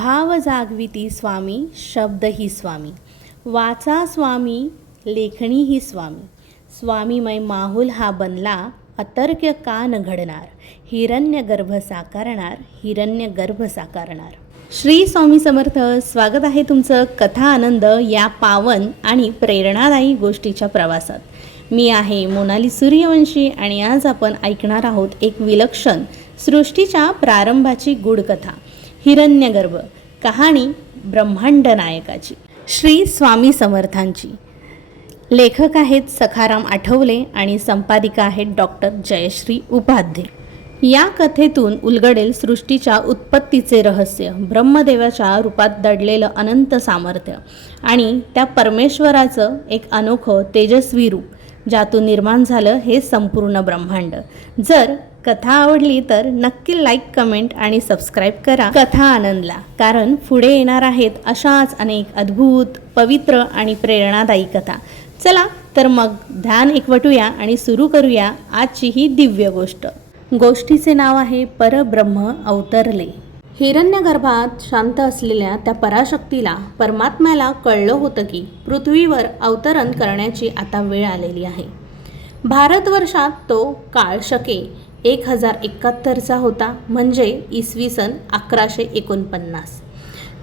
भाव जागविती स्वामी, शब्द ही स्वामी, वाचा स्वामी, लेखणी ही स्वामी, स्वामीमय माहुल हा बनला, अतर्क्य कान घडणार, हिरण्यगर्भ साकारणार, हिरण्यगर्भ साकारणार. श्री स्वामी समर्थ. स्वागत आहे तुमचं कथा आनंद या पावन आणि प्रेरणादायी गोष्टीच्या प्रवासात. मी आहे मोनाली सूर्यवंशी आणि आज आपण ऐकणार आहोत एक विलक्षण सृष्टीच्या प्रारंभाची गूढ कथा, हिरण्यगर्भ, कहाणी ब्रह्मांड नायकाची, श्री स्वामी समर्थांची. लेखक आहेत सखाराम आठवले आणि संपादिका आहेत डॉक्टर जयश्री उपाध्ये. या कथेतून उलगडेल सृष्टीच्या उत्पत्तीचे रहस्य, ब्रह्मदेवाच्या रूपात दडलेलं अनंत सामर्थ्य आणि त्या परमेश्वराचं एक अनोखं तेजस्वी रूप ज्यातून निर्माण झालं हे संपूर्ण ब्रह्मांड. जर कथा आवडली तर नक्की लाईक, कमेंट आणि सबस्क्राईब करा कथा आनंदला, कारण पुढे येणार आहेत अशाच अनेक अद्भुत, पवित्र आणि प्रेरणादायी कथा. चला तर मग ध्यान एकवटूया आणि सुरू करूया आजची ही दिव्य गोष्ट. गोष्टीचे नाव आहे परब्रह्म अवतरले. हिरण्यगर्भात शांत असलेल्या त्या पराशक्तीला, परमात्म्याला कळलं होतं की पृथ्वीवर अवतरण करण्याची आता वेळ आलेली आहे. भारतवर्षात तो काळ शके 1071चा होता, म्हणजे इसवी सन 1149.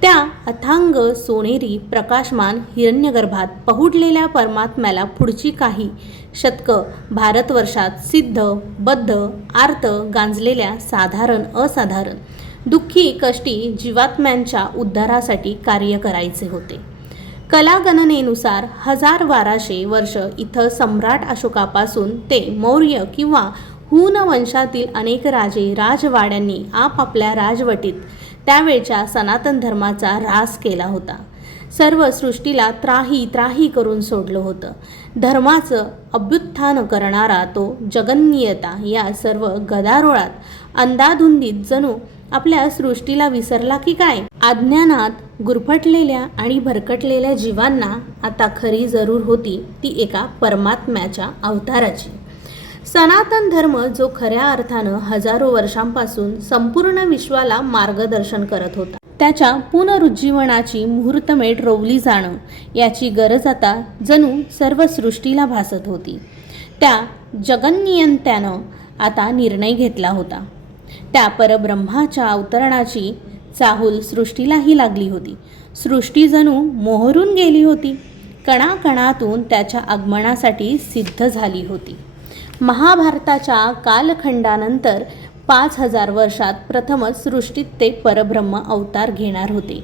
त्या अथांग सोनेरी प्रकाशमान हिरण्यगर्भात पहुडलेल्या परमात्म्याला पुढची काही शतकं भारतवर्षात सिद्ध, बद्ध, आर्त, गांजलेल्या साधारण, असाधारण, दुःखी, कष्टी जीवात्म्यांच्या उद्धारासाठी कार्य करायचे होते. कलागणनेनुसार 1000-1200 वर्ष इथं सम्राट अशोकापासून ते मौर्य किंवा हुन वंशातील अनेक राजे राजवाड्यांनी आपापल्या राजवटीत त्यावेळच्या सनातन धर्माचा ऱ्हास केला होता. सर्व सृष्टीला त्राही त्राही करून सोडलं होतं. धर्माचं अभ्युत्थान करणारा तो जगन्नियता या सर्व गदारोळात अंधाधुंदीत जणू आपल्या सृष्टीला विसरला की काय. अज्ञानात गुरफटलेल्या आणि भरकटलेल्या जीवांना आता खरी जरूर होती ती एका परमात्म्याच्या अवताराची. सनातन धर्म जो खऱ्या अर्थानं हजारो वर्षांपासून संपूर्ण विश्वाला मार्गदर्शन करत होता, त्याच्या पुनरुज्जीवनाची मुहूर्तमेढ रोवली जाणं याची गरज आता जणू सर्व सृष्टीला भासत होती. त्या जगन्नियंत्यानं आता निर्णय घेतला होता. त्या परब्रह्माच्या अवतरणाची चाहूल सृष्टीलाही लागली होती. सृष्टी जणू मोहरून गेली होती, कणाकणातून त्याच्या आगमनासाठी सिद्ध झाली होती. महाभारताच्या कालखंडानंतर 5000 वर्षात प्रथमच सृष्टीत ते परब्रह्म अवतार घेणार होते.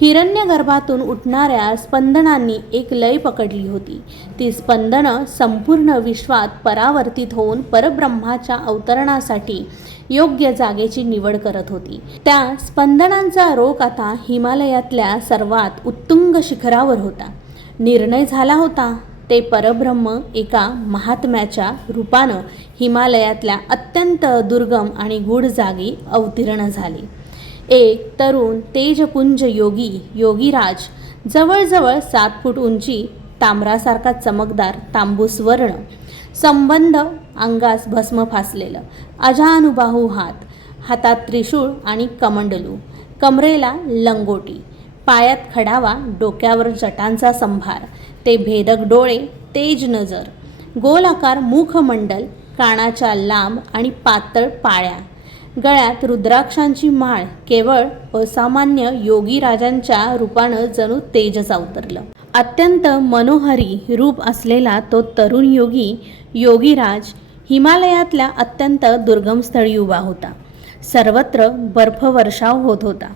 हिरण्यगर्भातून उठणाऱ्या स्पंदनांनी एक लय पकडली होती. ती स्पंदनं संपूर्ण विश्वात परावर्तित होऊन परब्रह्माच्या अवतरणासाठी योग्य जागेची निवड करत होती. त्या स्पंदनांचा रोख आता हिमालयातल्या सर्वात उत्तुंग शिखरावर होता. निर्णय झाला होता ते परब्रह्म एका महात्म्याच्या रूपानं हिमालयातल्या अत्यंत दुर्गम आणि गूढ जागी अवतीर्ण झाले. एक तरुण तेजपुंज योगीराज, जवळजवळ 7 फूट उंची, ताम्रासारखा चमकदार तांबूस वर्ण, संबंध, अंगास भस्म फासलेलं, अजानुबाहू हात, हातात त्रिशूळ आणि कमंडलू, कमरेला लंगोटी, पायात खडावा, डोक्यावर जटांचा संभार, ते भेदक डोळे, तेज नजर, गोलाकार मुखमंडल, कानाच्या लांब आणि पातळ पाळ्या, गळ्यात रुद्राक्षांची माळ, केवळ असामान्य योगीराजांच्या रूपानं जणू तेजच अवतरलं. अत्यंत मनोहरी रूप असलेला तो तरुण योगीराज हिमालयातल्या अत्यंत दुर्गम स्थळी उभा होता. सर्वत्र बर्फवर्षाव होत होता.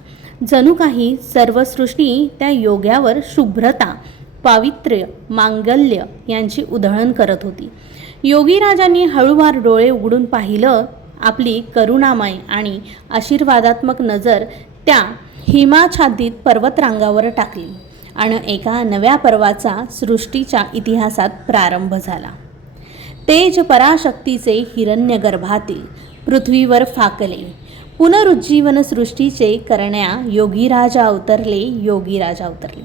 जणू काही सर्व सृष्टी त्या योग्यावर शुभ्रता, पावित्र्य, मांगल्य यांची उधळण करत होती. योगीराजांनी हळूवार डोळे उघडून पाहिलं. आपली करुणामय आणि आशीर्वादात्मक नजर त्या हिमाच्छादित पर्वतरांगावर टाकली आणि एका नव्या पर्वाचा सृष्टीच्या इतिहासात प्रारंभ झाला. तेज पराशक्तीचे हिरण्यगर्भातील पृथ्वीवर फाकले. पुनरुज्जीवन सृष्टीचे करण्या योगीराज अवतरले.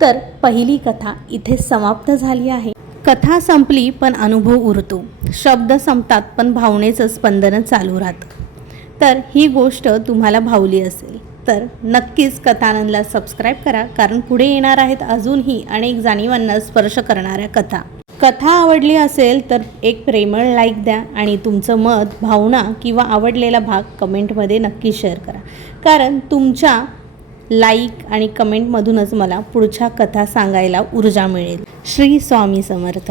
तर पहिली कथा इथे समाप्त झाली आहे. कथा संपली पण अनुभव उरतो. शब्द संपतात पण भावनेचं स्पंदन चालू राहतं. तर ही गोष्ट तुम्हाला भावली असेल तर नक्कीच कथानंदला सबस्क्राईब करा, कारण पुढे येणार आहेत अजूनही अनेक जाणीवांना स्पर्श करणाऱ्या कथा. कथा आवडली असेल तर एक प्रेमळ लाईक द्या आणि तुमचं मत, भावना किंवा आवडलेला भाग कमेंटमध्ये नक्की शेअर करा, कारण तुमच्या लाईक आणि कमेंटमधूनच मला पुढच्या कथा सांगायला ऊर्जा मिळेल. श्री स्वामी समर्थ.